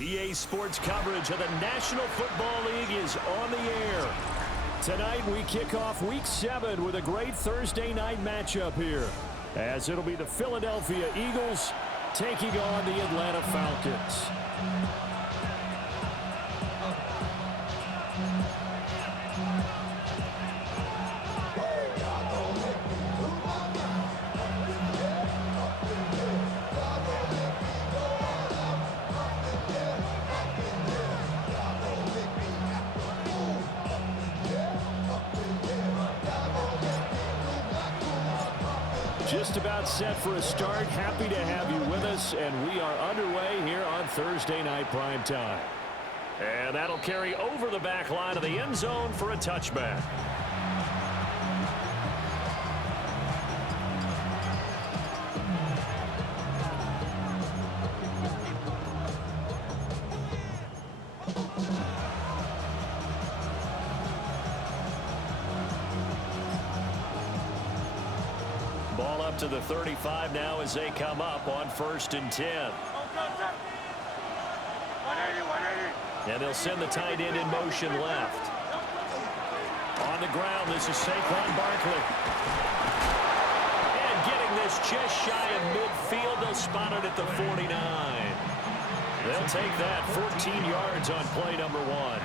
EA Sports coverage of the National Football League is on the air. Tonight we kick off Week 7 with a great Thursday night matchup here, as it'll be the Philadelphia Eagles taking on the Atlanta Falcons. Just about set for a start. Happy to have you with us, and we are underway here on Thursday Night Prime Time. And that'll carry over the back line of the end zone for a touchback. Ball up to the 35 now as they come up on 1st and 10. And they'll send the tight end in motion left. On the ground, this is Saquon Barkley. And getting this just shy of midfield, they'll spot it at the 49. They'll take that 14 yards on play number 1.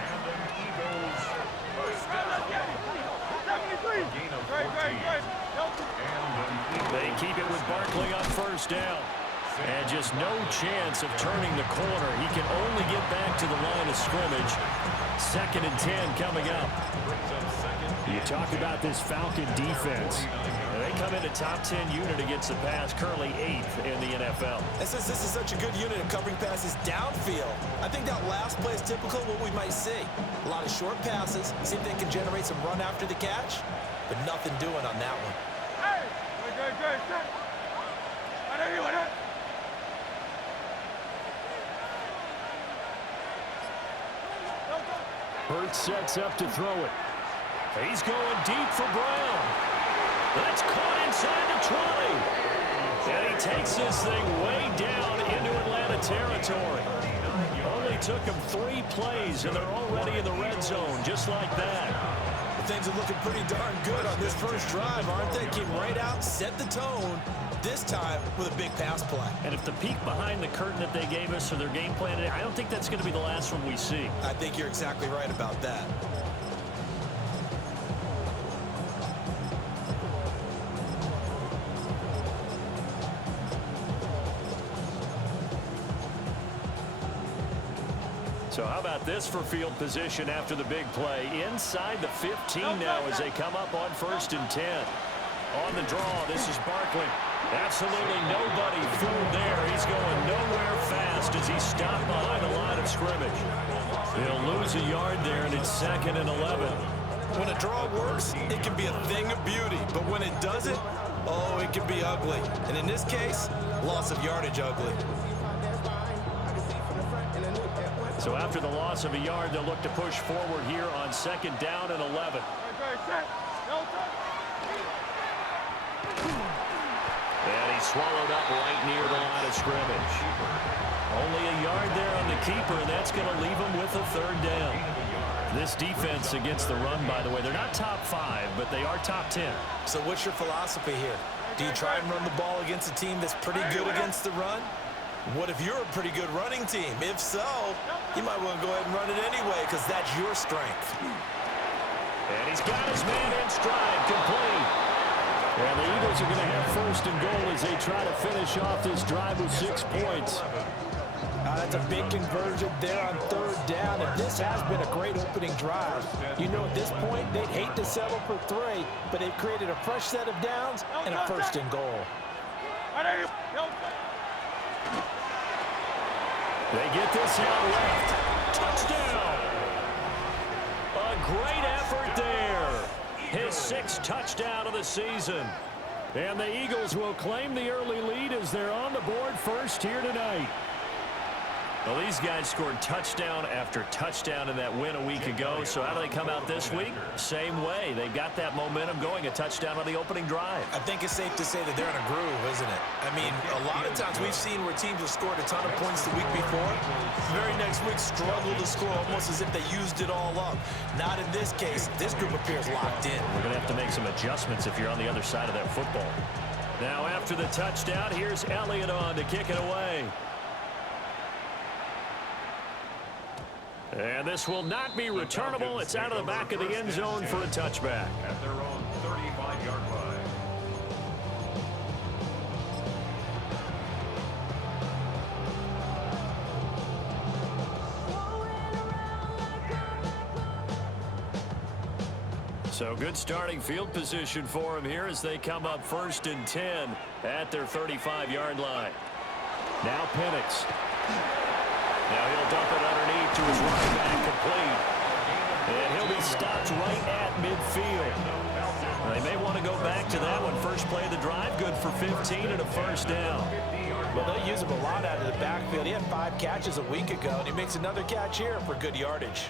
They keep it with Barkley on 1st down. And just no chance of turning the corner. He can only get back to the line of scrimmage. 2nd and 10 coming up. You talk about this Falcon defense. They come in a top 10 unit against the pass, currently 8th in the NFL. And since this is such a good unit of covering passes downfield, I think that last play is typical of what we might see. A lot of short passes, see if they can generate some run after the catch, but nothing doing on that one. Hurts sets up to throw it. He's going deep for Brown. That's caught inside the 20. And he takes this thing way down into Atlanta territory. Only took him 3 plays, and they're already in the red zone, just like that. Things are looking pretty darn good on this first drive, aren't they? Came right out, set the tone, this time with a big pass play. And if the peek behind the curtain that they gave us for their game plan, I don't think that's going to be the last one we see. I think you're exactly right about that. So how about this for field position after the big play? Inside the 15 now as they come up on 1st and 10. On the draw, this is Barkley. Absolutely nobody fooled there. He's going nowhere fast as he stopped behind the line of scrimmage. He'll lose a yard there, and it's 2nd and 11. When a draw works, it can be a thing of beauty. But when it doesn't, oh, it can be ugly. And in this case, loss of yardage ugly. So after the loss of a yard, they'll look to push forward here on 2nd down and 11. And he's swallowed up right near the line of scrimmage. Only a yard there on the keeper, and that's going to leave him with a 3rd down. This defense against the run, by the way, they're not top 5, but they are top 10. So what's your philosophy here? Do you try and run the ball against a team that's pretty good against the run? What if you're a pretty good running team? If so, you might want to go ahead and run it anyway because that's your strength. And he's got his man in stride, complete. And the Eagles are going to have 1st and goal as they try to finish off this drive with 6 points. That's a big conversion there on 3rd down, and this has been a great opening drive. You know, at this point, they'd hate to settle for 3, but they've created a fresh set of downs and a 1st and goal. They get this out left. Touchdown! A great effort there. His 6th touchdown of the season. And the Eagles will claim the early lead as they're on the board first here tonight. Well, these guys scored touchdown after touchdown in that win a week ago. So how do they come out this week? Same way. They got that momentum going, a touchdown on the opening drive. I think it's safe to say that they're in a groove, isn't it? I mean, a lot of times we've seen where teams have scored a ton of points the week before. The very next week struggled to score almost as if they used it all up. Not in this case. This group appears locked in. We're going to have to make some adjustments if you're on the other side of that football. Now after the touchdown, here's Elliott on to kick it away. And this will not be returnable. It's out of the back of the end zone for a touchback. At their own 35-yard line. So good starting field position for him here as they come up 1st and 10 at their 35-yard line. Now Penix. Now he'll dump it underneath to his running back complete. And he'll be stopped right at midfield. They may want to go back to that one. First play of the drive, good for 15 and a first down. Well, they'll use him a lot out of the backfield. He had 5 catches a week ago, and he makes another catch here for good yardage.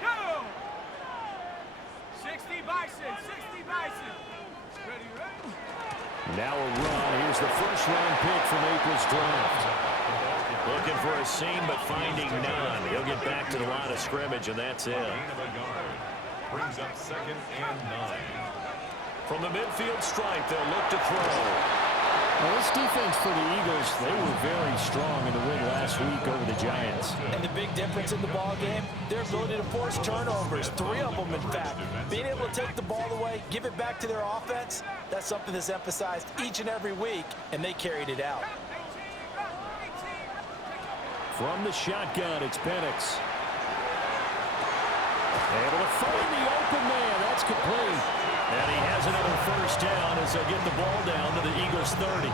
Go! 60 Bison, 60 Bison. Ready, ready? Now a run. Here's the first-round pick from April's draft. Looking for a seam, but finding none. He'll get back to the line of scrimmage, and that's it. Gain of a yard. Brings up 2nd and 9. From the midfield stripe, they'll look to throw. Well, this defense for the Eagles, they were very strong in the win last week over the Giants. And the big difference in the ball game, their ability to force turnovers, 3 of them, in fact. Being able to take the ball away, give it back to their offense, that's something that's emphasized each and every week, and they carried it out. From the shotgun, it's Penix. Able to find the open man. That's complete. And he has another first down as they'll get the ball down to the Eagles' 30.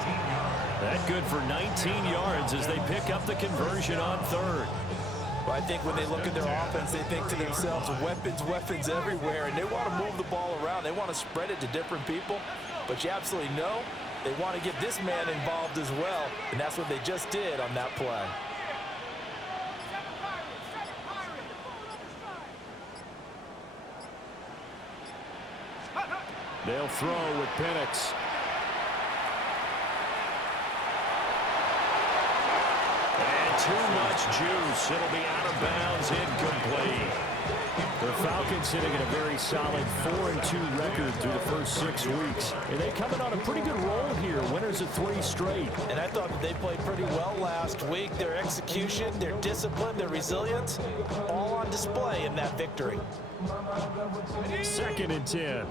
That good for 19 yards as they pick up the conversion on 3rd. Well, I think when they look at their offense, they think to themselves, weapons, weapons everywhere, and they want to move the ball around. They want to spread it to different people, but you absolutely know they want to get this man involved as well, and that's what they just did on that play. They'll throw with Penix. And too much juice. It'll be out of bounds, incomplete. The Falcons sitting at a very solid 4-2 record through the first 6 weeks. And they come in on a pretty good roll here. Winners of 3 straight. And I thought that they played pretty well last week. Their execution, their discipline, their resilience, all on display in that victory. 2nd and 10.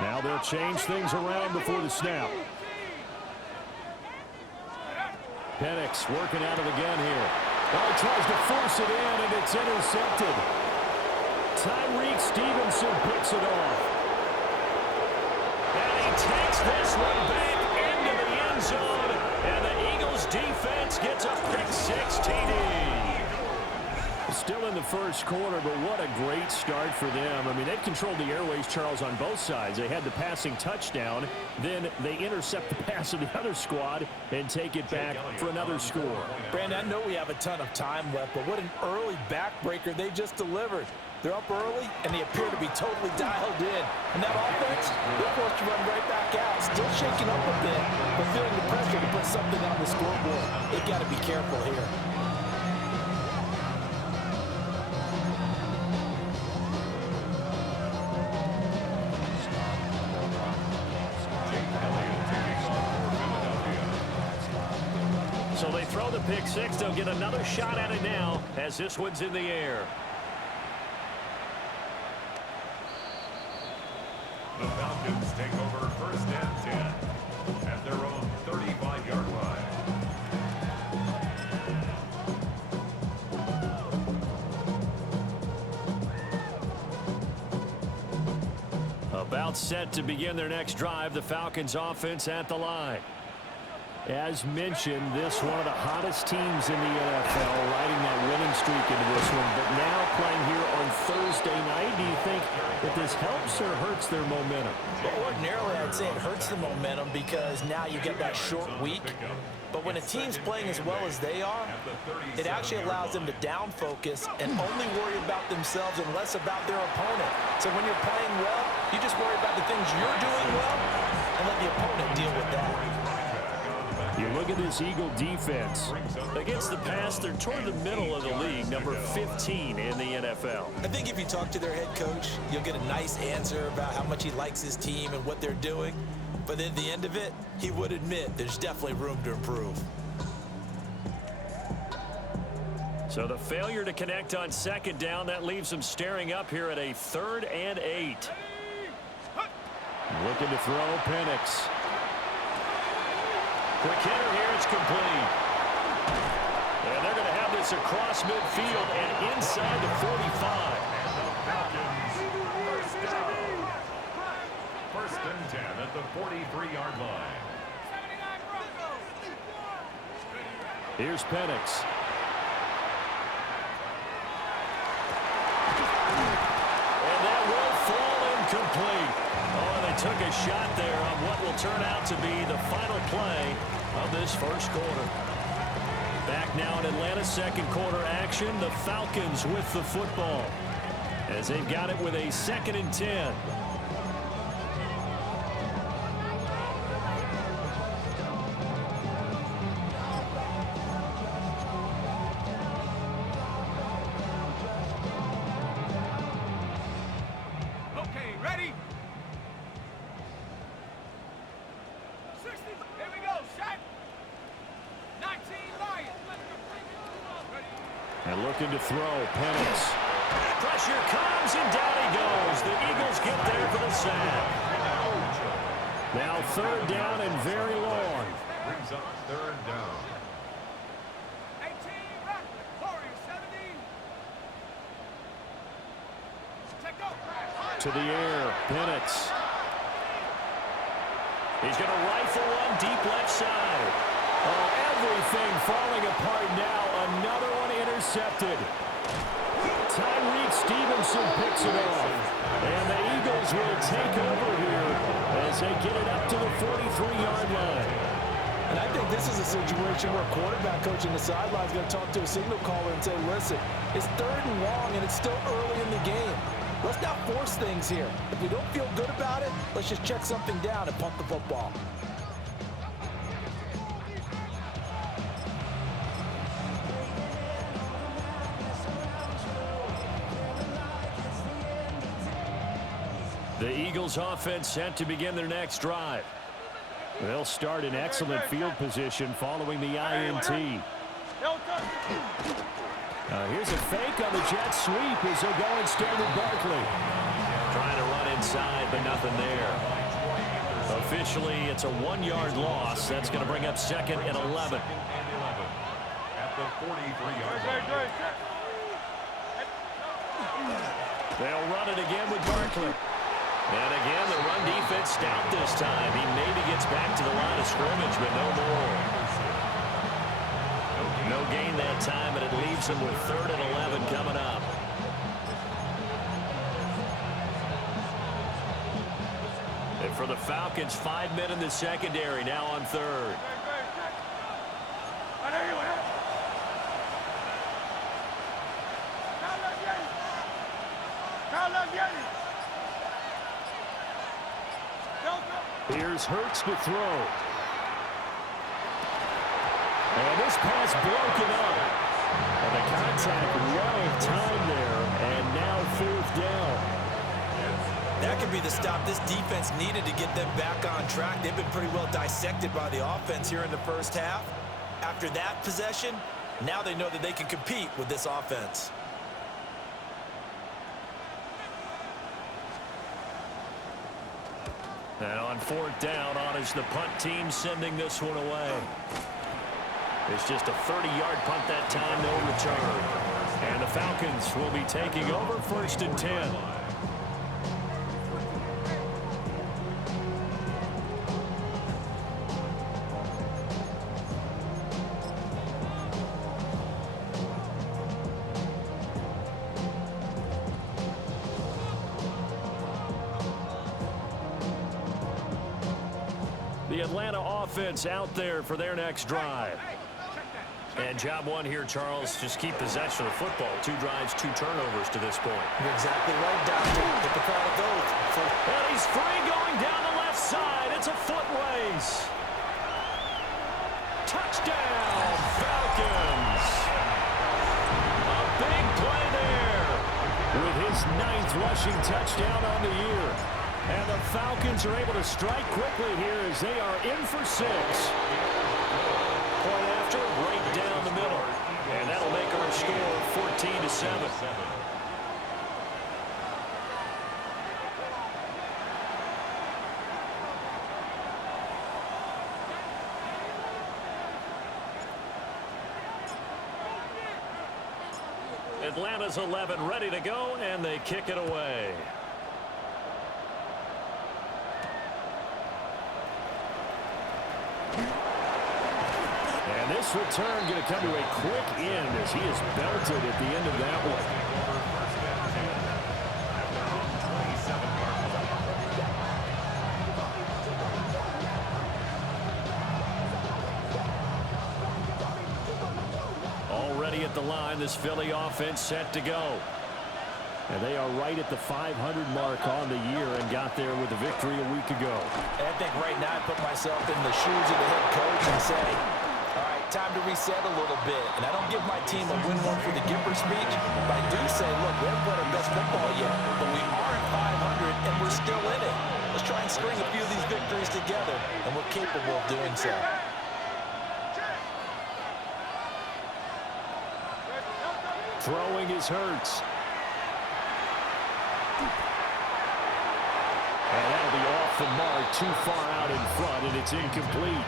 Now they'll change things around before the snap. Penix working out of the gun here. Oh, he tries to force it in, and it's intercepted. Tyreek Stevenson picks it off. And he takes this one back into the end zone, and the Eagles defense gets a pick 6 TD. Still in the first quarter, but what a great start for them. I mean, they've controlled the airways, Charles, on both sides. They had the passing touchdown, then they intercept the pass of the other squad and take it back for another score. Brandon, I know we have a ton of time left, but what an early backbreaker they just delivered. They're up early, and they appear to be totally dialed in. And that offense, they're forced to run right back out, still shaking up a bit, but feeling the pressure to put something on the scoreboard. They've got to be careful here. So they throw the pick 6. They'll get another shot at it now as this one's in the air. The Falcons take over 1st and 10 at their own 35-yard line. About set to begin their next drive, the Falcons offense at the line. As mentioned, this one of the hottest teams in the NFL, riding that winning streak into this one. But now playing here on Thursday night, do you think that this helps or hurts their momentum? Well, ordinarily, I'd say it hurts the momentum because now you get that short week. But when a team's playing as well as they are, it actually allows them to down focus and only worry about themselves and less about their opponent. So when you're playing well, you just worry about the things you're doing well and let the opponent deal with that. You look at this Eagle defense. Against the pass, they're toward the middle of the league, number 15 in the NFL. I think if you talk to their head coach, you'll get a nice answer about how much he likes his team and what they're doing. But at the end of it, he would admit there's definitely room to improve. So the failure to connect on second down, that leaves them staring up here at a 3rd and 8. Looking to throw, Penix. Quick hitter here, it's complete. And they're going to have this across midfield and inside the 45. First and 10 at the 43-yard line. Here's Penix. And that will fall incomplete. Oh, they took a shot there on what will turn out to be the final play of this first quarter. Back now in Atlanta, second quarter action. The Falcons with the football as they've got it with a 2nd and 10. And looking to throw, Penix. Pressure comes, and down he goes. The Eagles get there for the sack. Now 3rd down and very long. Brings up 3rd down. 18, Warriors 17. Take up. To the air, Penix. He's going to rifle one deep left side. Oh, everything falling apart now. Another one intercepted. Tyreek Stevenson picks it off. And the Eagles will take over here as they get it up to the 43-yard line. And I think this is a situation where quarterback coach in the sideline is going to talk to a signal caller and say, listen, it's 3rd and long and it's still early in the game. Let's not force things here. If we don't feel good about it, let's just check something down and punt the football. The Eagles offense set to begin their next drive. They'll start in excellent field position following the INT. Here's a fake on the jet sweep as they'll go instead with Barkley. Trying to run inside, but nothing there. Officially, it's a 1-yard loss. That's going to bring up 2nd and 11. At the 43-yard line. They'll run it again with Barkley. And again, the run defense stout this time. He maybe gets back to the line of scrimmage, but no more. No gain that time, and it leaves him with 3rd and 11 coming up. And for the Falcons, 5 men in the secondary, now on 3rd. Here's Hurts to throw. And this pass broken up. And the contact well of time there. And now 4th down. That could be the stop this defense needed to get them back on track. They've been pretty well dissected by the offense here in the first half. After that possession, now they know that they can compete with this offense. And on 4th down, on is the punt team sending this one away. It's just a 30-yard punt that time, no return. And the Falcons will be taking over 1st and 10. The Atlanta offense out there for their next drive. And job one here, Charles, just keep possession of the football. 2 drives, 2 turnovers to this point. You're exactly right, Doctor. Get the crowd of gold. And he's free going down the left side. It's a foot race. Touchdown, Falcons. A big play there. With his 9th rushing touchdown on the year. And the Falcons are able to strike quickly here as they are in for 6. Point after, right down the middle. And that'll make our score 14-7. Atlanta's 11 ready to go, and they kick it away. And this return going to come to a quick end as he is belted at the end of that one. Already at the line, this Philly offense set to go. And they are right at the 500 mark on the year and got there with a victory a week ago. And I think right now I put myself in the shoes of the head coach and say, all right, time to reset a little bit. And I don't give my team a win one for the Gipper speech, but I do say, look, we haven't played our best football yet, but we are at 500 and we're still in it. Let's try and string a few of these victories together, and we're capable of doing so. Throwing is Hurts. And that'll be off the mark, too far out in front, and it's incomplete.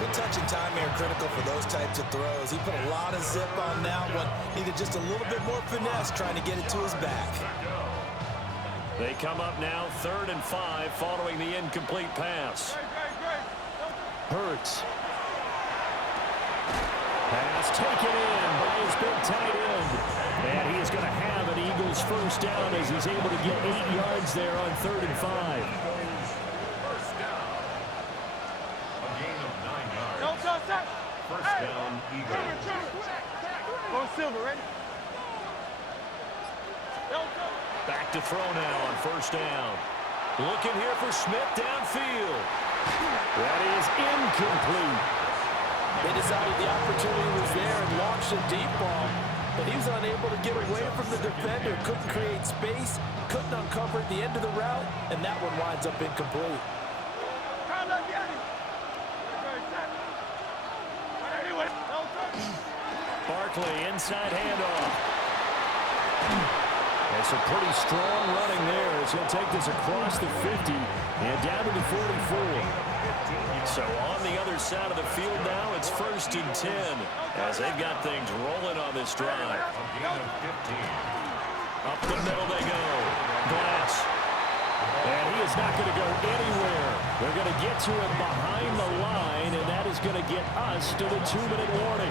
Good touch and time here critical for those types of throws. He put a lot of zip on that one. Needed just a little bit more finesse trying to get it to his back. They come up now 3rd and 5 following the incomplete pass. Hurts. Pass taken in by his big tight end. And he is going to have an Eagles first down as he's able to get 8 yards there on 3rd and 5. First down. A gain of 9 yards. First down, Eagles. Go Silver, ready? Back to throw now on 1st down. Looking here for Smith downfield. That is incomplete. They decided the opportunity was there and launched a deep ball, but he was unable to get away from the defender, couldn't create space, couldn't uncover the end of the route, and that one winds up incomplete. Barkley inside handoff. That's a pretty strong running there as he'll take this across the 50 and down to the 44. So on the other side of the field now, it's 1st and 10 as they've got things rolling on this drive. A gain of 15. Up the middle they go. Glass. And he is not going to go anywhere. They're going to get to him behind the line, and that is going to get us to the 2-minute warning.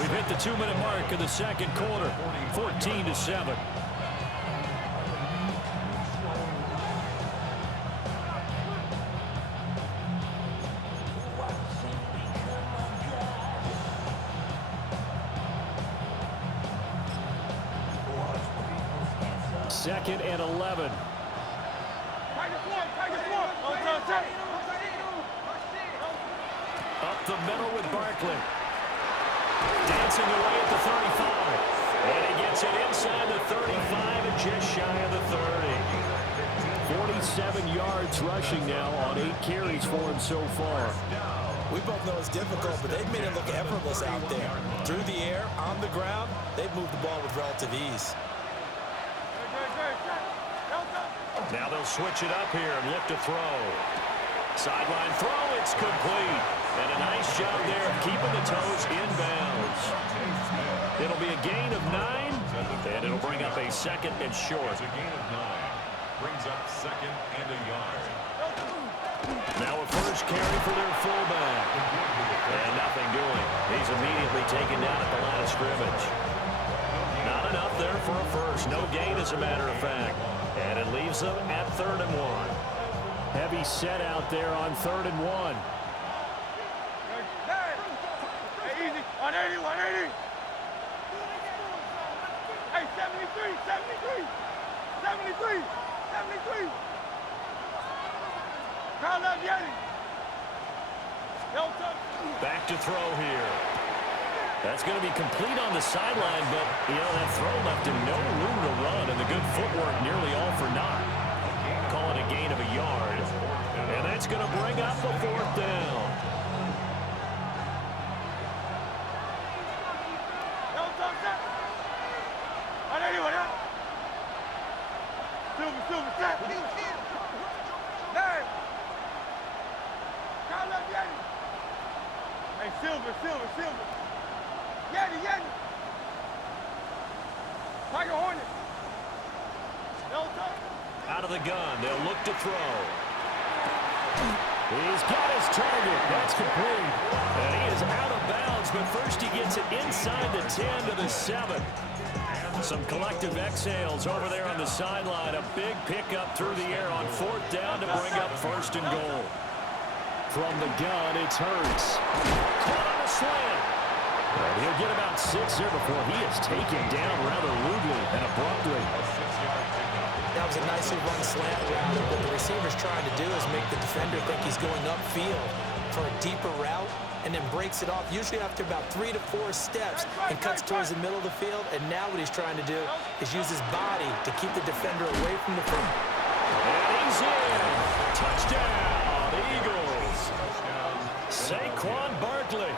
We've hit the 2-minute mark of the 2nd quarter, 14-7. Second and 11. Up the middle with Barkley. Dancing away at the 35. And he gets it inside the 35 and just shy of the 30. 47 yards rushing now on 8 carries for him so far. We both know it's difficult, but they've made it look effortless out there. Through the air, on the ground, they've moved the ball with relative ease. Now they'll switch it up here and look to throw. Sideline throw, it's complete. And a nice job there of keeping the toes inbounds. It'll be a gain of 9, and it'll bring up a 2nd and short. It's a gain of 9. Brings up 2nd and a yard. Now a first carry for their fullback. And nothing doing. He's immediately taken down at the line of scrimmage. Not enough there for a first. No gain, as a matter of fact. And it leaves them at 3rd and 1. Heavy set out there on 3rd and 1. Hey, easy. 180, 180. Hey, 73, 73. 73, 73. Crown left, Yeti. Back to throw here. That's going to be complete on the sideline, but, that throw left him no room to run, and the good footwork nearly all for naught. Call it a gain of a yard, and that's going to bring up a 4th down. Silver, set. Nine. Crown left, Yeti. Hey, Silver. Yeti. Tiger Hornet. Out of the gun, they'll look to throw. He's got his target. That's complete. And he is out of bounds, but first he gets it inside the 10 to the 7. Some collective exhales over there on the sideline. A big pickup through the air on 4th down to bring up 1st and goal. From the gun, it's Hurts. Caught on a slant. And he'll get about 6 here before he is taken down rather rudely and abruptly. That was a nicely run slant route. What the receiver's trying to do is make the defender think he's going upfield for a deeper route, and then breaks it off, usually after about 3 to 4 steps, and cuts towards the middle of the field. And now what he's trying to do is use his body to keep the defender away from the front. And he's in. Touchdown, Eagles. Saquon Barkley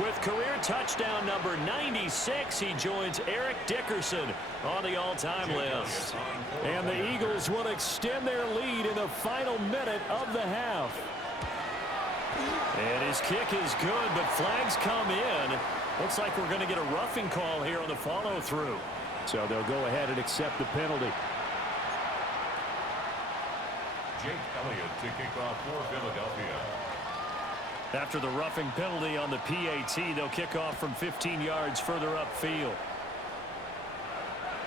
with career touchdown number 96. He joins Eric Dickerson on the all-time list. And the Eagles will extend their lead in the final minute of the half. And his kick is good, but flags come in. Looks like we're going to get a roughing call here on the follow-through. So they'll go ahead and accept the penalty. Jake Elliott to kick off for Philadelphia. After the roughing penalty on the PAT, they'll kick off from 15 yards further upfield.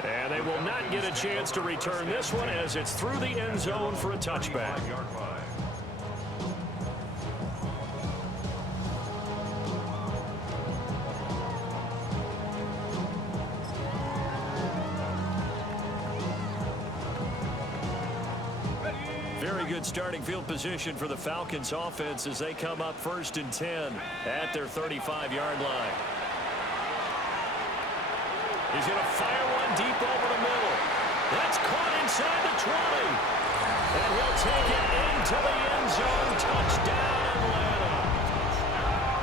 And they will not get a chance to return this one as it's through the end zone for a touchback. Very good starting field position for the Falcons offense as they come up 1st and 10 at their 35-yard line. He's going to fire one deep over the middle. That's caught inside the 20. And he'll take it into the end zone. Touchdown, Atlanta.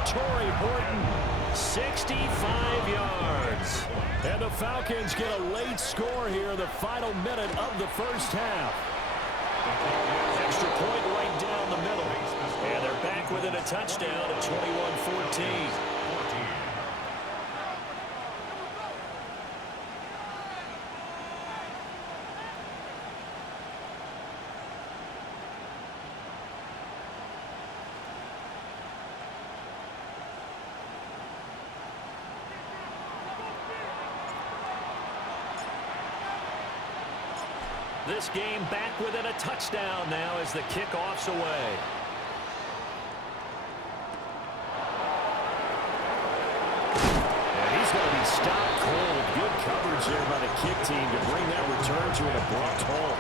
Torrey Horton, 65 yards. and the Falcons get a late score here, the final minute of the first half. Extra point right down the middle. And they're back within a touchdown at 21-14. This game back within a touchdown now as the kickoff's away. And he's going to be stopped cold. Good coverage there by the kick team to bring that return to an abrupt halt.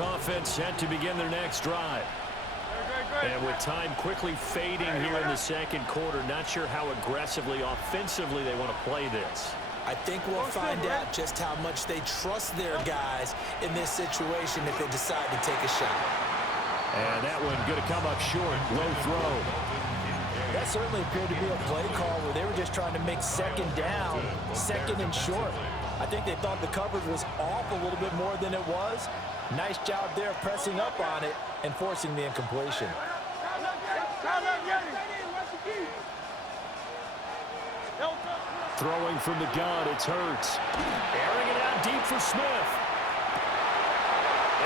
Offense set to begin their next drive. And with time quickly fading here in the second quarter, not sure how aggressively, offensively they want to play this. I think we'll find out just how much they trust their guys in this situation if they decide to take a shot. And that one going to come up short, low throw. That certainly appeared to be a play call where they were just trying to make second down, second and short. I think they thought the coverage was off a little bit more than it was. Nice job there pressing up on it and forcing the incompletion. Throwing from the gun, it's Hurts. Airing it out deep for Smith.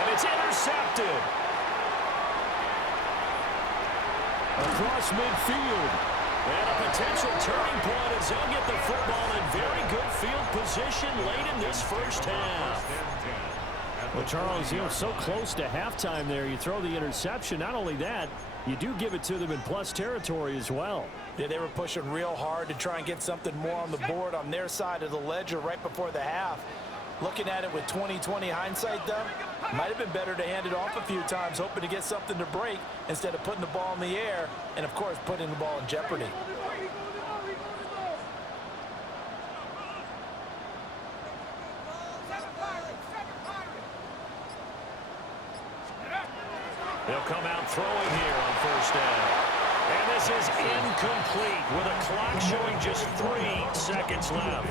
And it's intercepted. across midfield. And a potential turning point as they'll get the football in very good field position late in this first half. Well, Charles, so close to halftime there. You throw the interception. Not only that, you do give it to them in plus territory as well. Yeah, they were pushing real hard to try and get something more on the board on their side of the ledger right before the half. Looking at it with 20/20 hindsight, though, might have been better to hand it off a few times, hoping to get something to break instead of putting the ball in the air and, of course, putting the ball in jeopardy. They'll come out throwing here on first down. And this is incomplete with a clock showing just 3 seconds left.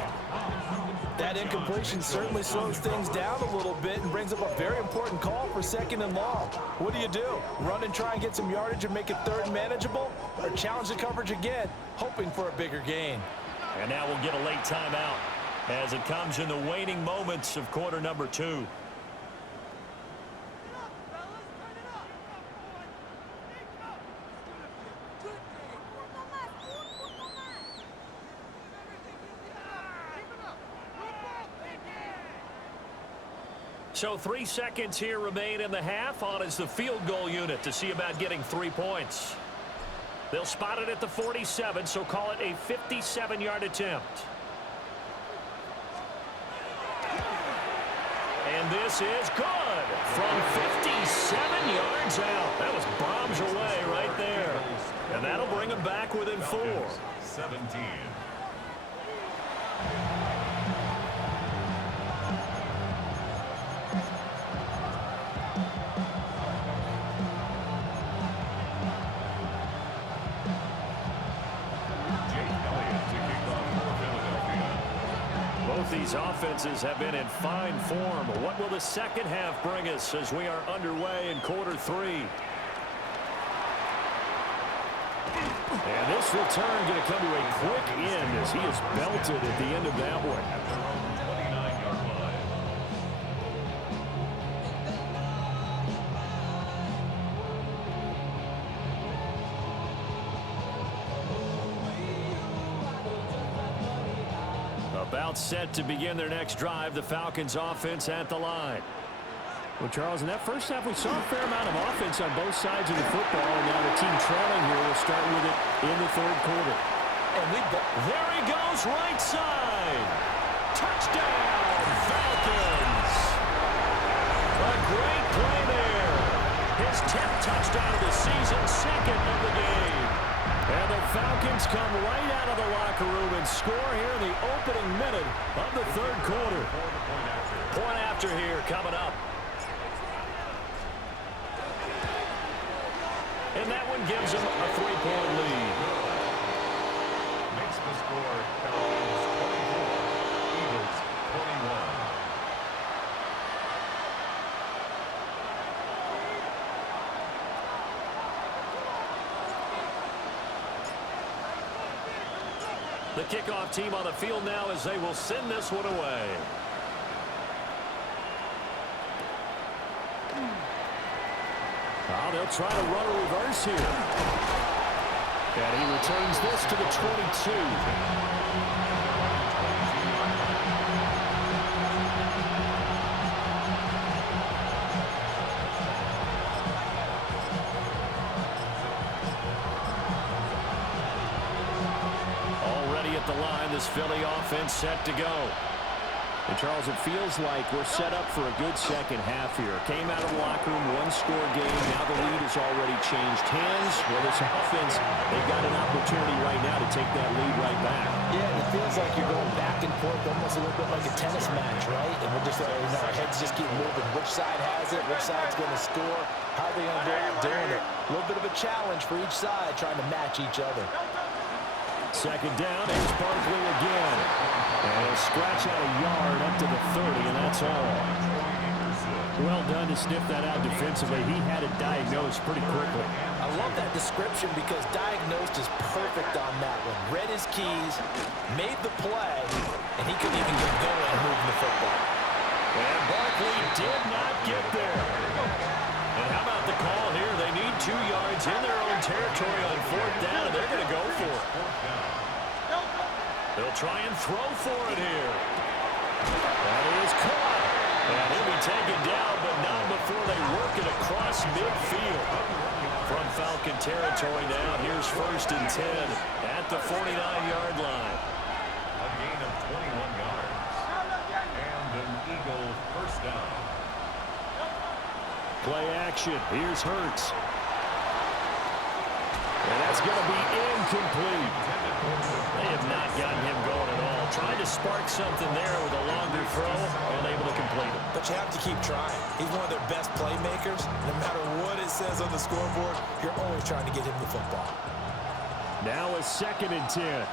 That incompletion certainly slows things down a little bit and brings up a very important call for 2nd and long. What do? Run and try and get some yardage and make it 3rd and manageable? Or challenge the coverage again, hoping for a bigger gain? And now we'll get a late timeout as it comes in the waning moments of quarter number 2. So 3 seconds here remain in the half. On is the field goal unit to see about getting 3 points. They'll spot it at the 47, so call it a 57-yard attempt. And this is good from 57 yards out. That was bombs away right there. And that'll bring them back within 4. 17. These offenses have been in fine form. What will the second half bring us as we are underway in quarter 3? And this return going to come to a quick end as he is belted at the end of that one. About set to begin their next drive, the Falcons offense at the line. Well, Charles, in that first half, we saw a fair amount of offense on both sides of the football, and now the team trailing here will start with it in the 3rd quarter. And there he goes, right side. Touchdown, Falcons. A great play there. His 10th touchdown of the season, 2nd of the game. And the Falcons come right out of the locker room and score here in the opening minute of the 3rd quarter. Point after here coming up. And that one gives them a 3-point lead. Makes the score Falcons 24, Eagles 21. The kickoff team on the field now as they will send this one away. They'll try to run a reverse here. And he returns this to the 22. Already at the line, this Philly offense set to go. And, Charles, it feels like we're set up for a good second half here. Came out of the locker room, 1-score game. Now the lead has already changed hands. Well, this offense, they've got an opportunity right now to take that lead right back. Yeah, it feels like you're going back and forth almost a little bit like a tennis match, right? And we're just, our heads just keep moving. Which side has it? Which side's going to score? How are they going to go out doing it? A little bit of a challenge for each side trying to match each other. 2nd down, here's Barkley again. And he'll scratch out a yard up to the 30, and that's all. Well done to sniff that out defensively. He had it diagnosed pretty quickly. I love that description because diagnosed is perfect on that one. Read his keys, made the play, and he couldn't even get going moving the football. And Barkley did not get there. And how about the call here? They need 2 yards in their own territory on 4th down, and they're going to go for it. They'll try and throw for it here. That is caught. And he'll be taken down, but not before they work it across midfield. From Falcon territory now, here's 1st and 10 at the 49-yard line. A gain of 21 yards. And an Eagle first down. Play action. Here's Hurts. And that's going to be incomplete. They have not gotten him going at all. Trying to spark something there with a longer throw, unable to complete it. But you have to keep trying. He's one of their best playmakers. No matter what it says on the scoreboard, you're always trying to get him the football. Now a 2nd and 10.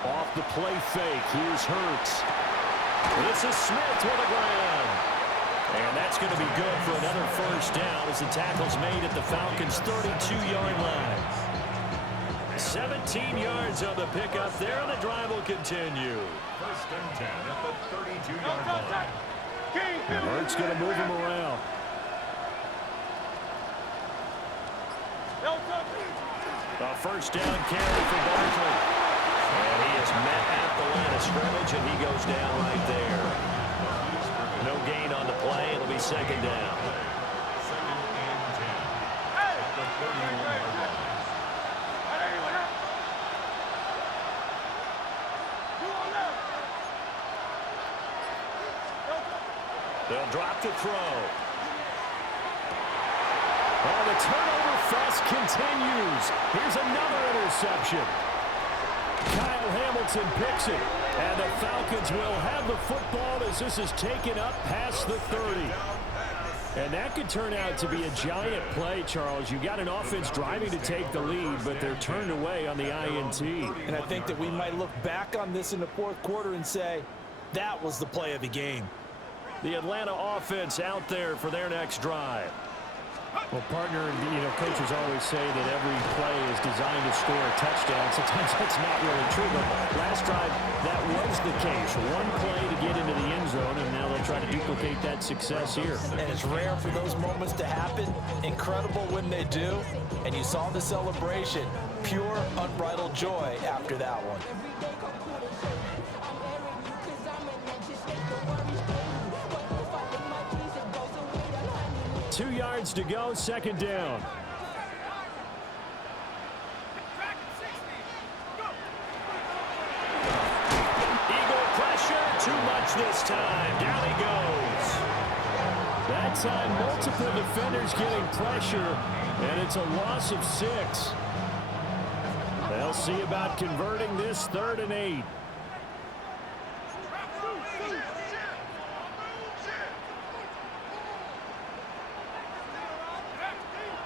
Off the play fake. Here's Hurts. This is Smith to the ground. And that's going to be good for another 1st down as the tackle's made at the Falcons' 32-yard line. 17 yards on the pickup there, and the drive will continue. 1st and 10 at the 32-yard line. And Hurts going to move him around. A 1st down carry for Barkley. And he is met at the line of scrimmage, and he goes down right there. No gain on the play. It'll be 2nd down. 2nd and 10 at the 31-yard line. They'll drop the throw. Oh, the turnover fest continues. Here's another interception. Kyle Hamilton picks it. And the Falcons will have the football as this is taken up past the 30. And that could turn out to be a giant play, Charles. You got an offense driving to take the lead, but they're turned away on the INT. And I think that we might look back on this in the 4th quarter and say, that was the play of the game. The Atlanta offense out there for their next drive. Well, partner, coaches always say that every play is designed to score a touchdown. Sometimes that's not really true, but last drive, that was the case. One play to get into the end zone, and now they'll try to duplicate that success here. And it's rare for those moments to happen. Incredible when they do. And you saw the celebration. Pure, unbridled joy after that one. 2 yards to go, 2nd down. Eagle pressure, too much this time. Down he goes. That time, multiple defenders getting pressure, and it's a loss of 6. They'll see about converting this 3rd and 8.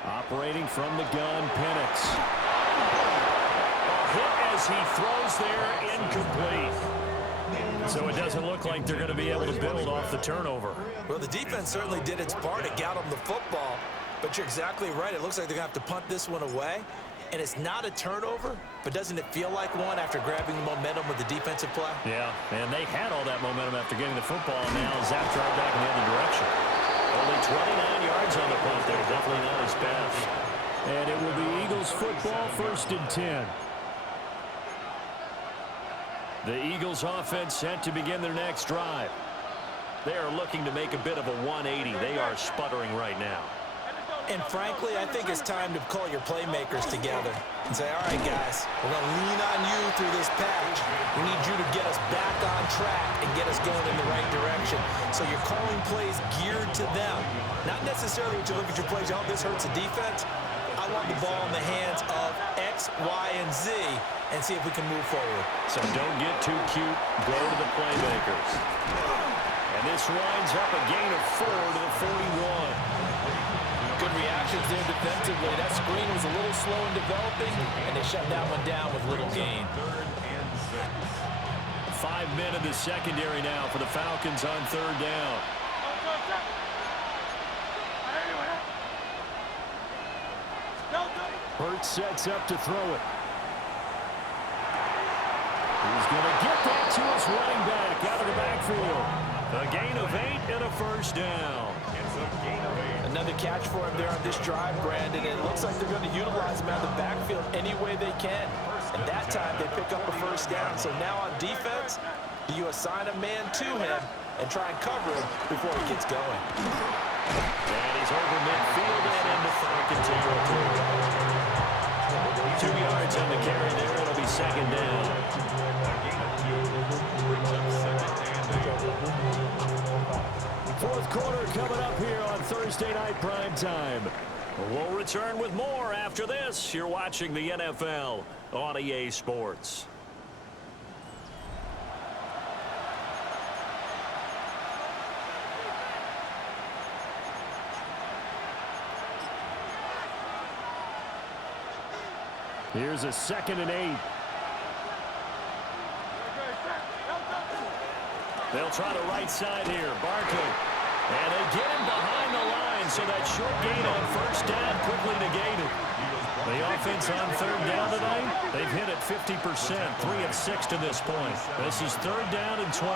Operating from the gun, Penix. A hit as he throws there, incomplete. So it doesn't look like they're going to be able to build off the turnover. Well, the defense certainly did its part. It got them the football. But you're exactly right. It looks like they're going to have to punt this one away. And it's not a turnover, but doesn't it feel like one after grabbing the momentum with the defensive play? Yeah, and they had all that momentum after getting the football, and now zap drive back in the other direction. Only 29 yards on the punt there. Definitely not his best. And it will be Eagles football, 1st and 10. The Eagles offense set to begin their next drive. They are looking to make a bit of a 180. They are sputtering right now. And frankly, I think it's time to call your playmakers together and say, all right, guys, we're going to lean on you through this patch. We need you to get us back on track and get us going in the right direction. So you're calling plays geared to them. Not necessarily when you look at your plays, oh, this hurts the defense. I want the ball in the hands of X, Y, and Z and see if we can move forward. So don't get too cute. Go to the playmakers. And this winds up a gain of 4 to the 41. Good reactions there defensively. That screen was a little slow in developing, and they shut that one down with little gain. 3rd and 6. 5 men in the secondary now for the Falcons on 3rd down. Hurts sets up to throw it. He's going to get that to his running back out of the backfield. A gain of 8 and a first down. It's a gain of 8. Another catch for him there on this drive, Brandon. It looks like they're going to utilize him out of the backfield any way they can. And that time they pick up a first down. So now on defense, do you assign a man to him and try and cover him before he gets going? And he's over midfield and into Falcon territory. 2 yards on the carry there. It'll be second down. A gain of 2 brings up second and 8. Fourth quarter coming up here on Thursday Night Prime Time. We'll return with more after this. You're watching the NFL on EA Sports. Here's a 2nd and 8. They'll try the right side here. Barkley. And they get him behind the line, so that short gain on first down quickly negated. The offense on third down tonight, they've hit it 50%, 3 of 6 to this point. This is third down and 12.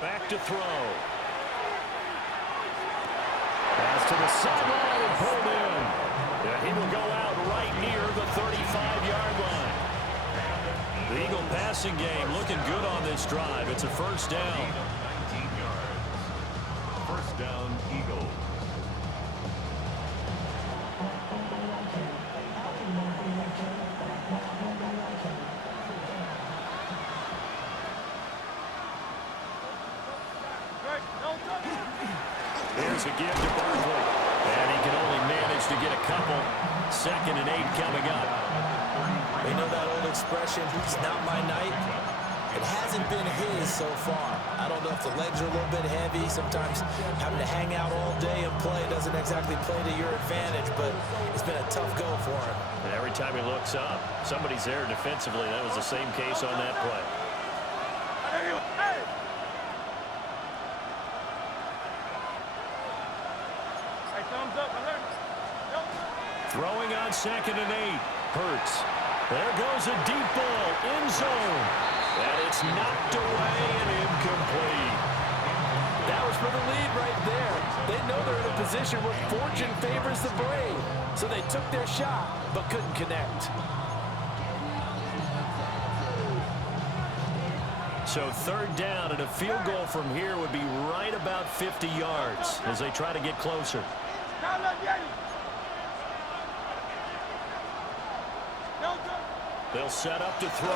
Back to throw. Pass to the sideline and pulled in. Yeah, he will go out right near the 35-yard line. The Eagle passing game looking good on this drive. It's a first down. 19 yards. First down, Eagles. Here's a give to Barkley. And he can only manage to get a couple. 2nd and 8 coming up. You know that old expression, it's not my night? It hasn't been his so far. I don't know if the legs are a little bit heavy. Sometimes having to hang out all day and play doesn't exactly play to your advantage, but it's been a tough go for him. And every time he looks up, somebody's there defensively. That was the same case on that play. Throwing on 2nd and 8. Hurts. There goes a deep ball in zone. And it's knocked away and incomplete. That was for the lead right there. They know they're in a position where fortune favors the brave. So they took their shot, but couldn't connect. So third down and a field goal from here would be right about 50 yards as they try to get closer. They'll set up to throw.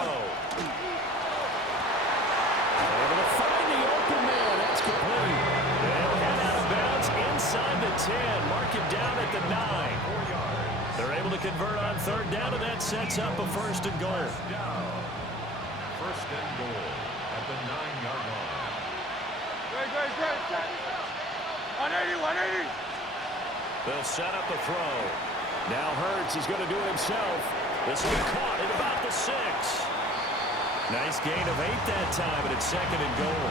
Able to find the open man. That's complete. They'll head out of bounds inside the 10. Mark it down at the 9. They're able to convert on third down, and that sets up a first and goal. First and goal at the 9-yard line. 180. They'll set up a throw. Now Hurts is going to do it himself. This will be caught at about the 6. Nice gain of 8 that time, and it's 2nd and goal.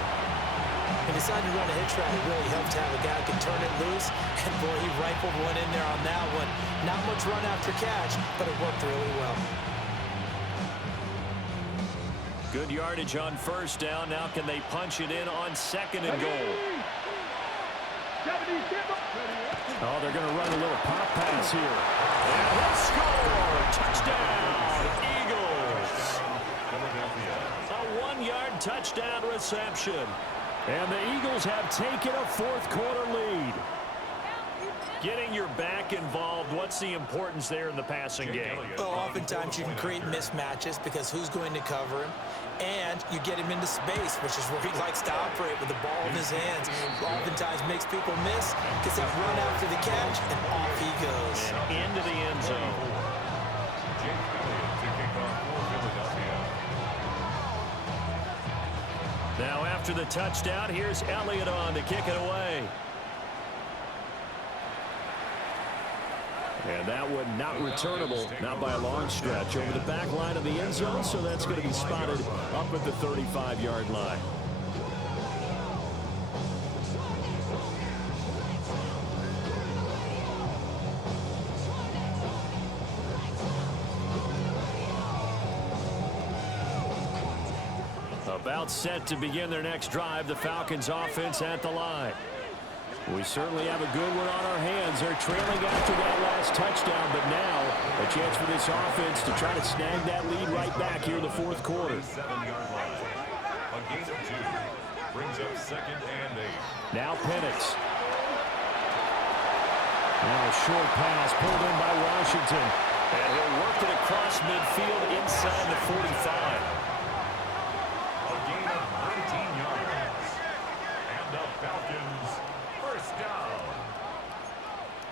He decided to run a hitch route. It really helped to have a guy who can turn it loose. And boy, he rifled one in there on that one. Not much run after catch, but it worked really well. Good yardage on first down. Now can they punch it in on 2nd and goal? Oh, they're going to run a little pop pass here. And he'll score! Touchdown, Eagles! A 1-yard touchdown reception. And the Eagles have taken a fourth quarter lead. Getting your back involved, what's the importance there in the passing game? Well, oftentimes you can create mismatches because who's going to cover him? And you get him into space, which is where he likes to operate with the ball in his hands. Oftentimes makes people miss, gets that run after the catch, and off he goes. And into the end zone. Jake Elliott to kick off for Philadelphia. Now after the touchdown, here's Elliott on to kick it away. And that one not returnable, not by a long stretch, over the back line of the end zone, so that's going to be spotted up at the 35-yard line. About set to begin their next drive, the Falcons offense at the line. We certainly have a good one on our hands. They're trailing after that last touchdown, but now a chance for this offense to try to snag that lead right back here in the fourth quarter. 7-yard line. A gain of 2 brings up 2nd and 8. Now Penix. Now a short pass pulled in by Washington. And he'll work it across midfield inside the 45. A gain of 19 yards. And the Falcons first down.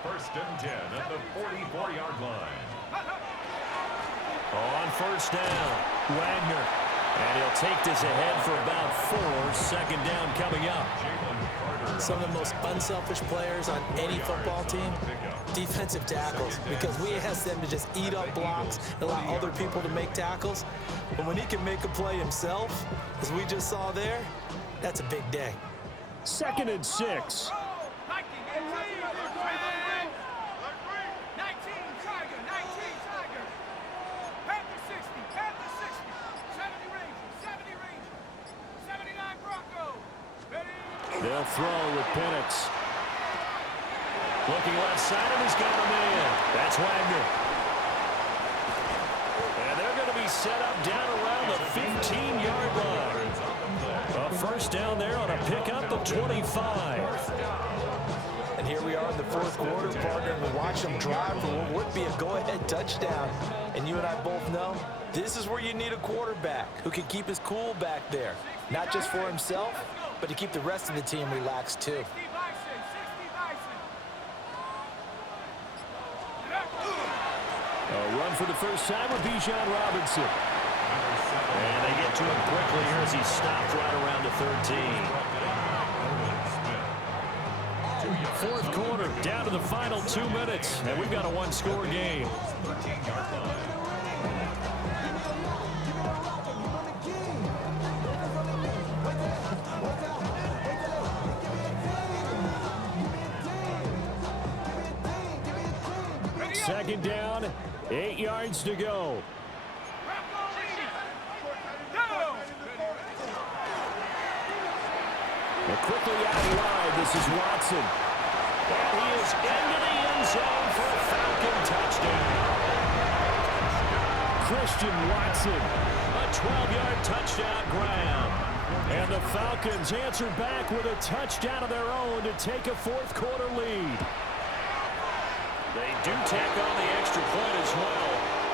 1st and 10 at the 44-yard line. On first down, Wagner. And he'll take this ahead for about 4. 2nd down coming up. Some of the most unselfish players on any football team, defensive tackles, because we ask them to just eat up blocks and allow other people to make tackles. But when he can make a play himself, as we just saw there, that's a big day. 2nd and 6. They'll throw with Penix. Looking left side, and he's got a man. That's Wagner. And they're going to be set up down around the 15-yard line. A first down there on a pickup of 25. And here we are in the fourth quarter, partner, and we watch them drive for what would be a go-ahead touchdown. And you and I both know this is where you need a quarterback who can keep his cool back there, not just for himself, but to keep the rest of the team relaxed too. A run for the first time with Bijan Robinson. And they get to him quickly here as he stopped right around the 13. Fourth quarter, down to the final 2 minutes, and we've got a one-score game. 13-yard line. Second down, 8 yards to go. And quickly out wide, this is Watson. And he is into the end zone for a Falcon touchdown. Christian Watson. A 12-yard touchdown grab. And the Falcons answer back with a touchdown of their own to take a fourth quarter lead. They do tack on the extra point as well.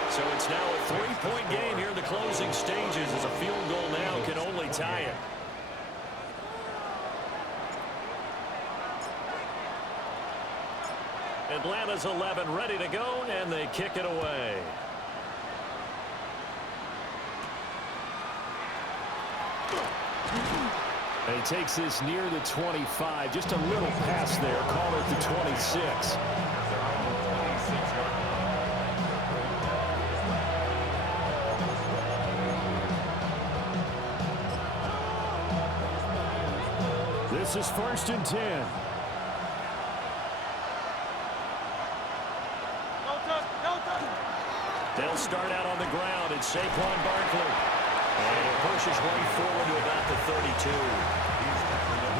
So it's now a 3-point game here in the closing stages as a field goal now can only tie it. Atlanta's 11 ready to go, and they kick it away. And he takes this near the 25. Just a little pass there. Call it the 26. This is 1st and 10. They'll start out on the ground. It's Saquon Barkley. And it pushes way forward to about the 32.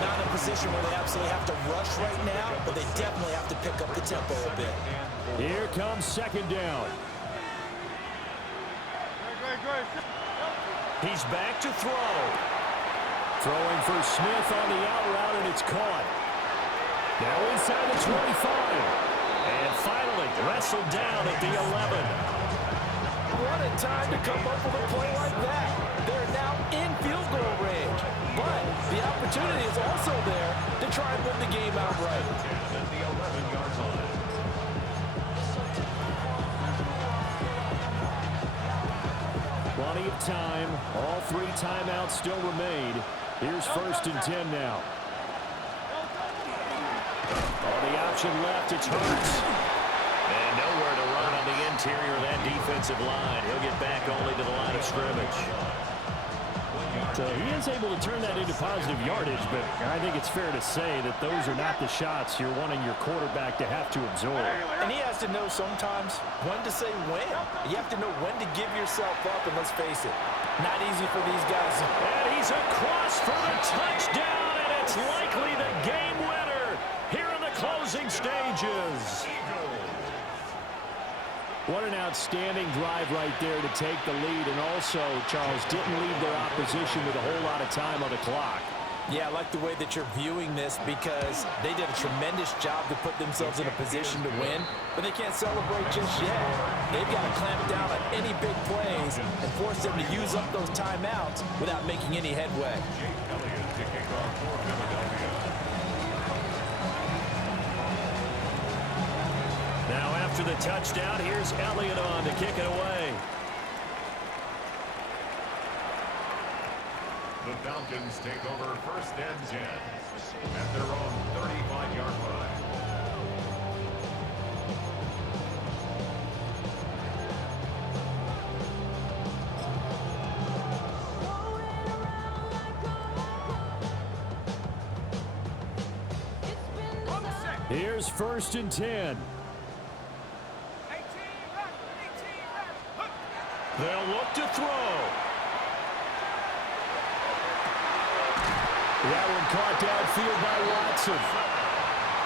Not in a position where they absolutely have to rush right now, but they definitely have to pick up the tempo a bit. Here comes 2nd down. He's back to throw. Throwing for Smith on the out route, and it's caught. Now inside the 25. And finally wrestled down at the 11. What a time to come up with a play like that. They're now in field goal range. But the opportunity is also there to try and win the game outright. At the 11-yard line. Plenty of time. All 3 timeouts still remain. Here's 1st and 10 now. On the option left, it's Hurts. And nowhere to run on the interior of that defensive line. He'll get back only to the line of scrimmage. So he is able to turn that into positive yardage, but I think it's fair to say that those are not the shots you're wanting your quarterback to have to absorb. And he has to know sometimes when to say when. You have to know when to give yourself up, and let's face it, not easy for these guys. And he's across for the touchdown, and it's likely the game winner here in the closing stages. What an outstanding drive right there to take the lead, and also, Charles, didn't leave their opposition with a whole lot of time on the clock. Yeah, I like the way that you're viewing this because they did a tremendous job to put themselves in a position to win, but they can't celebrate just yet. They've got to clamp down on any big plays and force them to use up those timeouts without making any headway. Now after the touchdown, here's Elliott on to kick it away. The Falcons take over 1st and 10 at their own 35-yard line. Here's 1st and 10. They'll look to throw. That one caught downfield by Watson.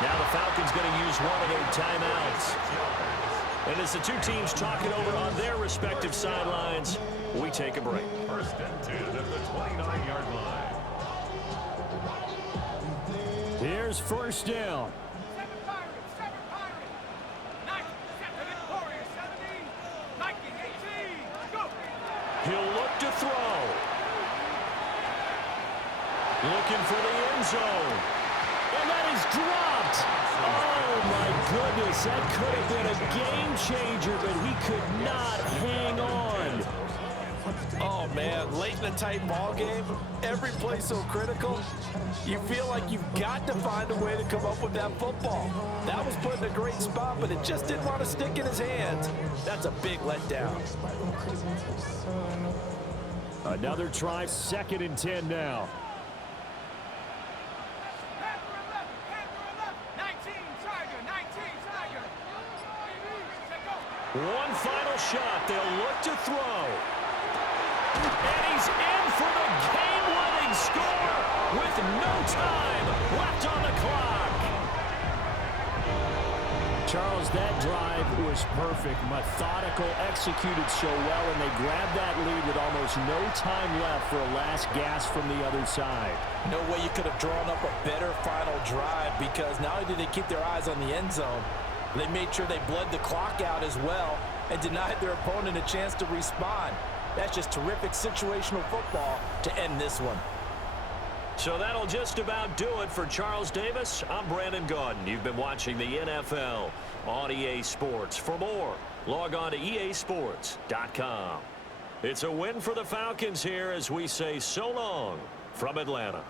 Now the Falcons going to use one of their timeouts. And as the two teams talk it over on their respective sidelines, we take a break. 1st and 10 at the 29-yard line. Here's 1st down. He'll look to throw. Looking for the end zone. And that is dropped. Oh, my goodness. That could have been a game changer, but he could not hang on. Oh, man, late in a tight ball game, every play so critical, you feel like you've got to find a way to come up with that football. That was put in a great spot, but it just didn't want to stick in his hands. That's a big letdown. Another try, 2nd and 10 now. One final shot. They'll look to throw. And he's in for the game-winning score with no time left on the clock. Charles, that drive was perfect. Methodical, executed so well, and they grabbed that lead with almost no time left for a last gasp from the other side. No way you could have drawn up a better final drive because not only did they keep their eyes on the end zone, they made sure they bled the clock out as well and denied their opponent a chance to respond. That's just terrific situational football to end this one. So that'll just about do it for Charles Davis. I'm Brandon Gaudin. You've been watching the NFL on EA Sports. For more, log on to easports.com. It's a win for the Falcons here as we say so long from Atlanta.